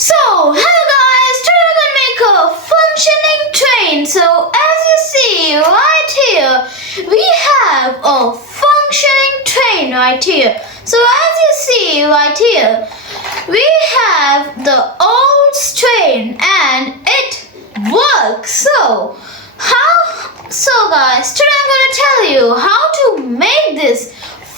So, hello guys, today we're gonna make a functioning train. So, as you see right here, we have a functioning train right here. So, as you see right here, we have the old train and it works. So guys, today I'm gonna tell you how to make this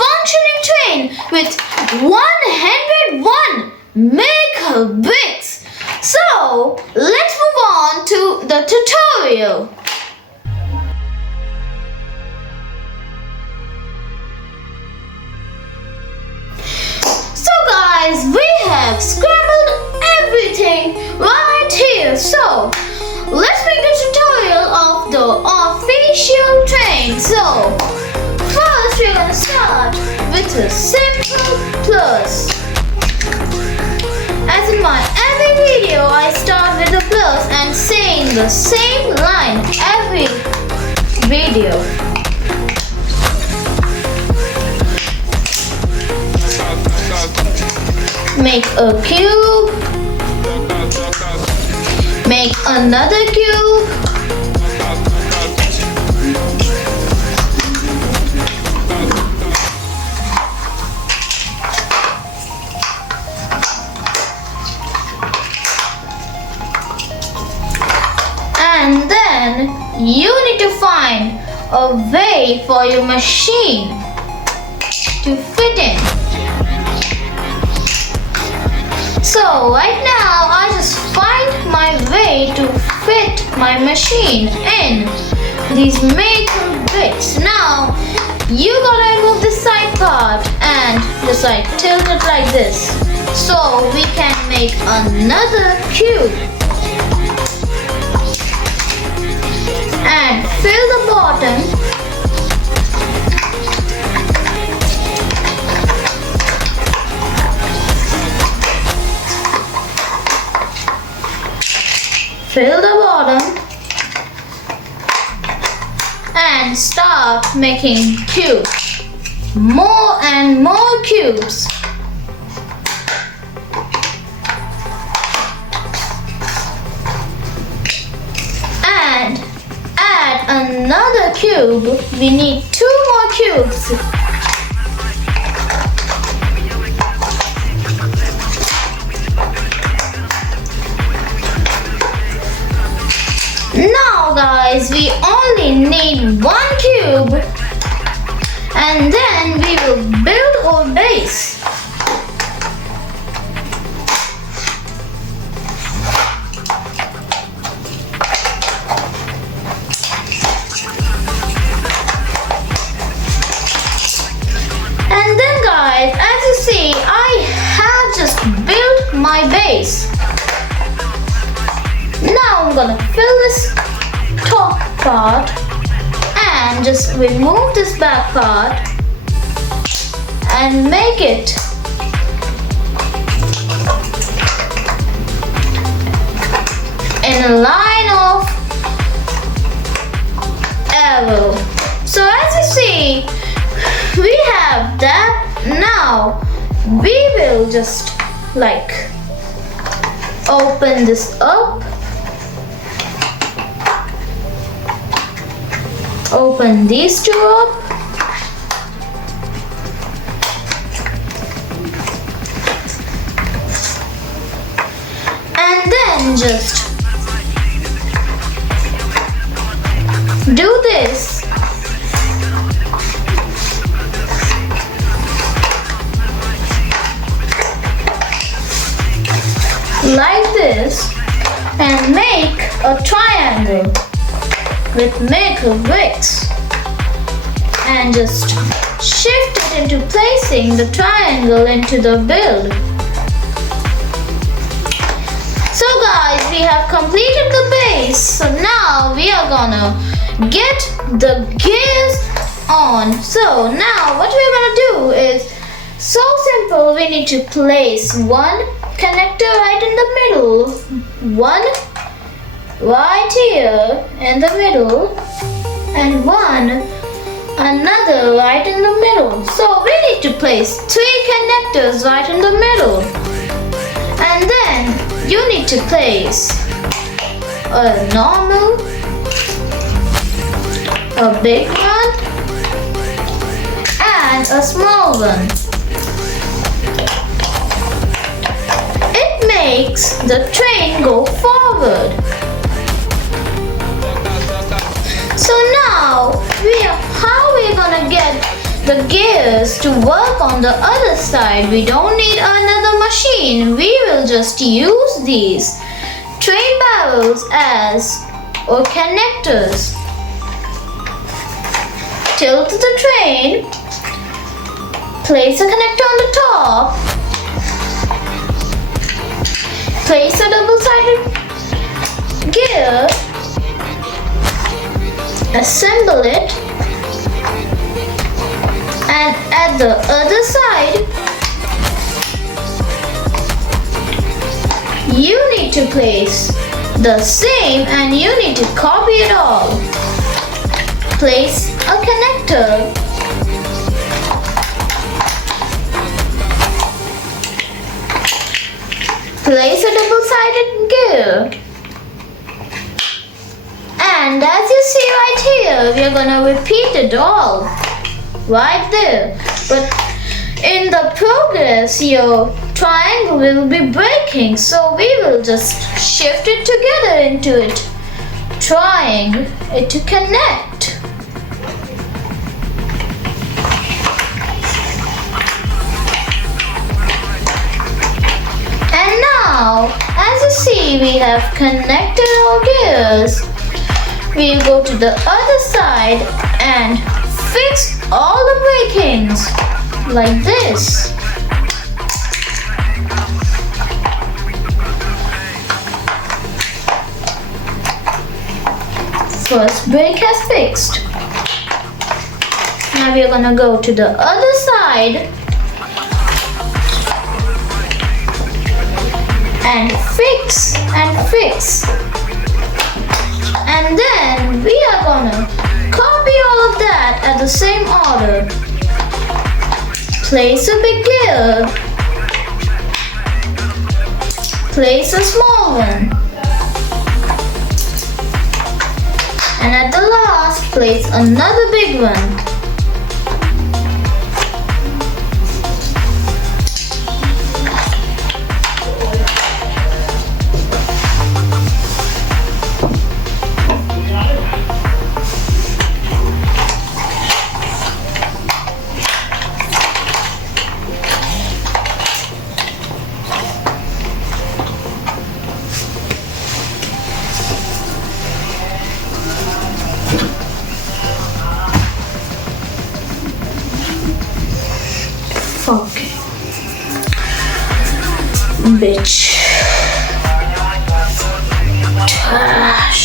functioning train with 101 make bricks. So let's move on to the tutorial. So guys, we have scrambled everything right here. So let's make the tutorial of the official train. So first we're gonna start with a simple plus. As in my every video, I start with a plus and saying the same line every video. Make a cube. Make another cube. And then you need to find a way for your machine to fit in. So right now I just find my way to fit my machine in these maple bricks. Now you gotta remove the side part and just like tilt it like this so we can make another cube. And fill the bottom and start making cubes, more and more cubes. And add another cube. We need 2 more cubes. Now guys, we only need 1 cube and then we will build our base. And then guys, as you see, I have just built my base. Now I'm gonna fill this top part and just remove this back part and make it in a line of arrow. So as you see, we have that. Now we will just like open this up. Open these 2 up. And then just do this. Like this. And make a triangle with maple bricks and just shift it into placing the triangle into the build. So guys, we have completed the base. So now we are gonna get the gears on. So now what we're gonna do is so simple. We need to place 1 connector right in the middle, 1 right here in the middle, and 1 another right in the middle. So we need to place 3 connectors right in the middle. And then you need to place a normal, a big one, and a small one. It makes the train go forward. So now, how we are gonna get the gears to work on the other side? We don't need another machine. We will just use these train barrels as or connectors. Tilt the train, place a connector on the top, place a double-sided gear, assemble it, and at the other side, you need to place the same and you need to copy it all. Place a connector. Place a double-sided gear. And as you see right here, we are gonna repeat it all right there. But in the progress, your triangle will be breaking, so we will just shift it together into it, trying it to connect. And now, as you see, we have connected our gears. We'll go to the other side and fix all the breakings like this. First brake has fixed. Now we are gonna go to the other side and fix and fix. And then we are gonna copy all of that at the same order. Place a big gear. Place a small one. And at the last, place another big one. Okay. Bitch. Trash.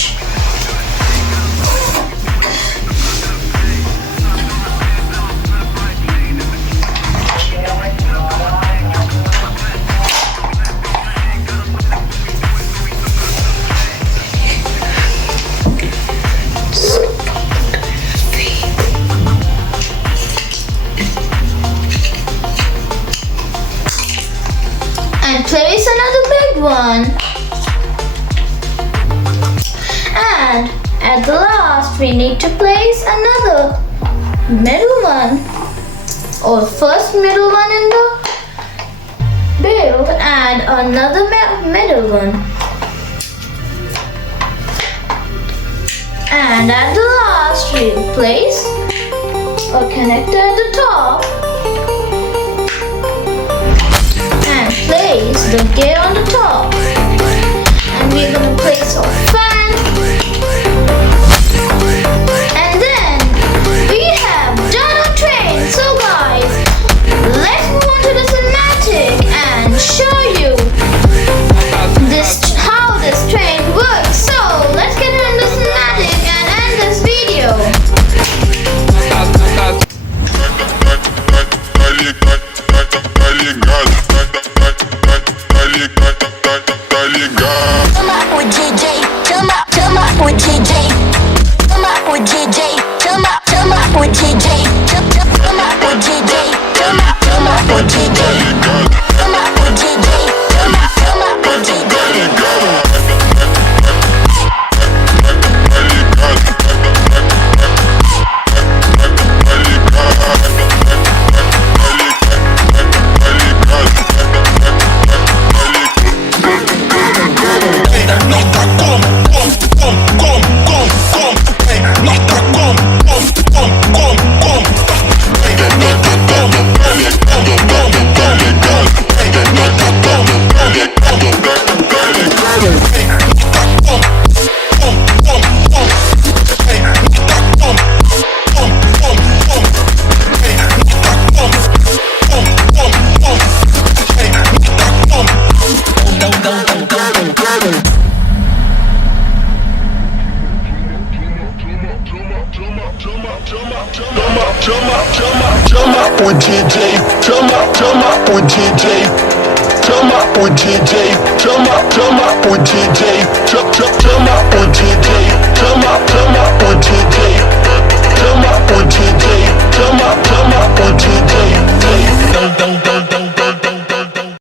And place another big one. And at the last, we need to place another middle one, or first middle one in the build, and another middle one. And at the last, we'll place a connector at the top. Place the gear on the top, and we're gonna place our fan, and then we have done our train. So guys, let's move on to the schematic and show you how this train works. So let's get into the schematic and end this video. with DJ. Turn up with DJ. Turn up with DJ.